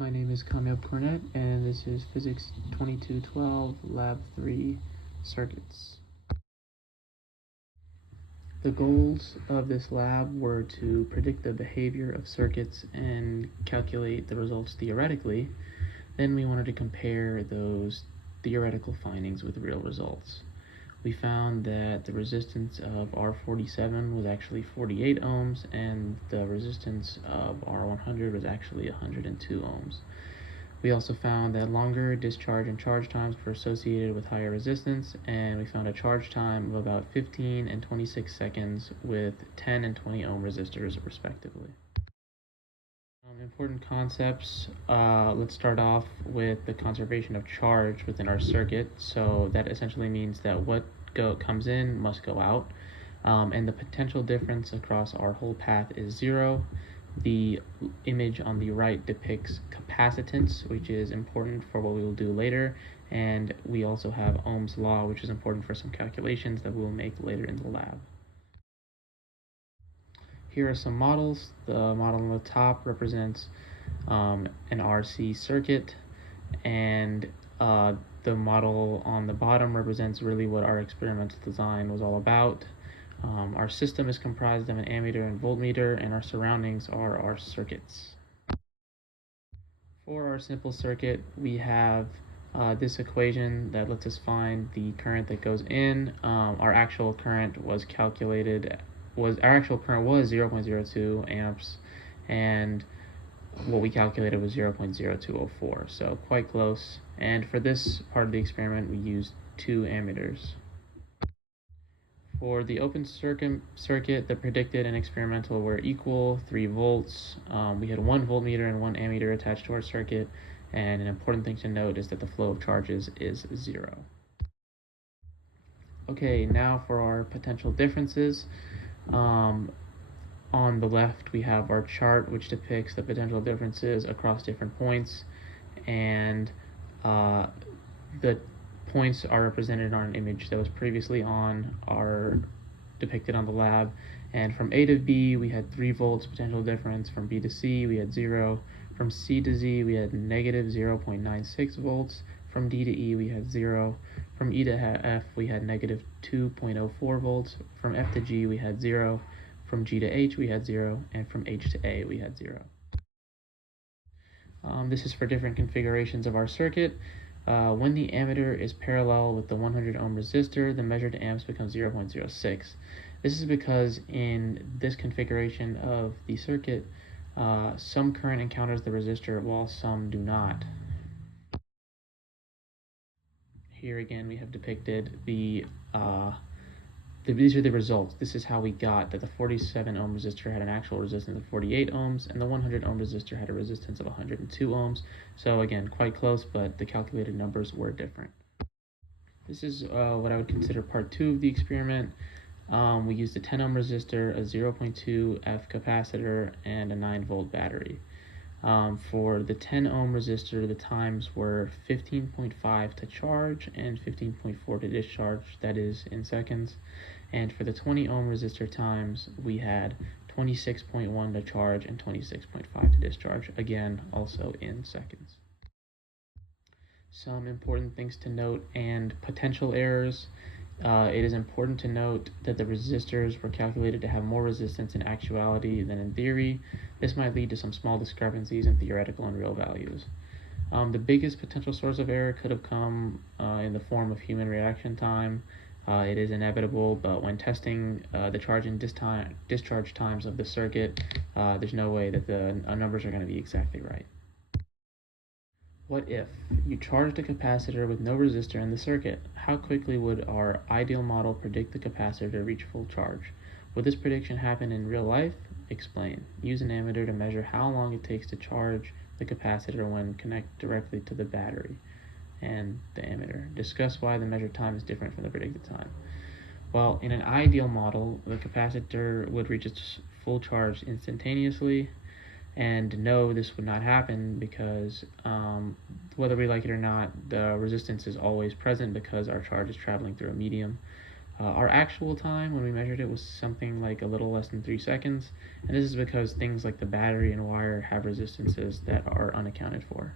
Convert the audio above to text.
My name is Kamyab Cornett, and this is Physics 2212, Lab 3, Circuits. The goals of this lab were to predict the behavior of circuits and calculate the results theoretically. Then we wanted to compare those theoretical findings with real results. We found that the resistance of R47 was actually 48 ohms, and the resistance of R100 was actually 102 ohms. We also found that longer discharge and charge times were associated with higher resistance, and we found a charge time of about 15 and 26 seconds with 10 and 20 ohm resistors respectively. Important concepts. Let's start off with the conservation of charge within our circuit. So that essentially means that what comes in must go out, and the potential difference across our whole path is 0. The image on the right depicts capacitance, which is important for what we will do later, and we also have Ohm's law, which is important for some calculations that we will make later in the lab. Here are some models. The model on the top represents an RC circuit, and the model on the bottom represents really what our experimental design was all about. Our system is comprised of an ammeter and voltmeter, and our surroundings are our circuits. For our simple circuit, we have this equation that lets us find the current that goes in. Our actual current was 0.02 amps, and what we calculated was 0.0204, so quite close. And for this part of the experiment, we used 2 ammeters. For the open circuit, the predicted and experimental were equal, 3 volts. We had 1 voltmeter and 1 ammeter attached to our circuit, and an important thing to note is that the flow of charges is 0. Okay, now for our potential differences. On the left, we have our chart, which depicts the potential differences across different points, and the points are represented on an image that was previously depicted on the lab. And from A to B, we had 3 volts potential difference. From B to C, we had 0. From C to Z, we had negative 0.96 volts. From D to E, we had 0. From E to F, we had negative 2.04 volts. From F to G, we had 0. From G to H, we had 0. And from H to A, we had 0. This is for different configurations of our circuit. When the ammeter is parallel with the 100 ohm resistor, the measured amps become 0.06. This is because in this configuration of the circuit, some current encounters the resistor while some do not. Here again, we have depicted these are the results. This is how we got that the 47 ohm resistor had an actual resistance of 48 ohms, and the 100 ohm resistor had a resistance of 102 ohms. So again, quite close, but the calculated numbers were different. This is what I would consider part 2 of the experiment. We used a 10 ohm resistor, a 0.2 F capacitor, and a 9 volt battery. For the 10 ohm resistor, the times were 15.5 to charge and 15.4 to discharge, that is in seconds. And for the 20 ohm resistor times, we had 26.1 to charge and 26.5 to discharge, again, also in seconds. Some important things to note and potential errors. It is important to note that the resistors were calculated to have more resistance in actuality than in theory. This might lead to some small discrepancies in theoretical and real values. The biggest potential source of error could have come in the form of human reaction time. It is inevitable, but when testing the charge and discharge times of the circuit, there's no way that the numbers are going to be exactly right. What if you charged a capacitor with no resistor in the circuit? How quickly would our ideal model predict the capacitor to reach full charge? Would this prediction happen in real life? Explain. Use an ammeter to measure how long it takes to charge the capacitor when connected directly to the battery and the ammeter. Discuss why the measured time is different from the predicted time. Well, in an ideal model, the capacitor would reach its full charge instantaneously, and no, this would not happen because whether we like it or not, the resistance is always present because our charge is traveling through a medium. Our actual time when we measured it was something like a little less than 3 seconds, and this is because things like the battery and wire have resistances that are unaccounted for.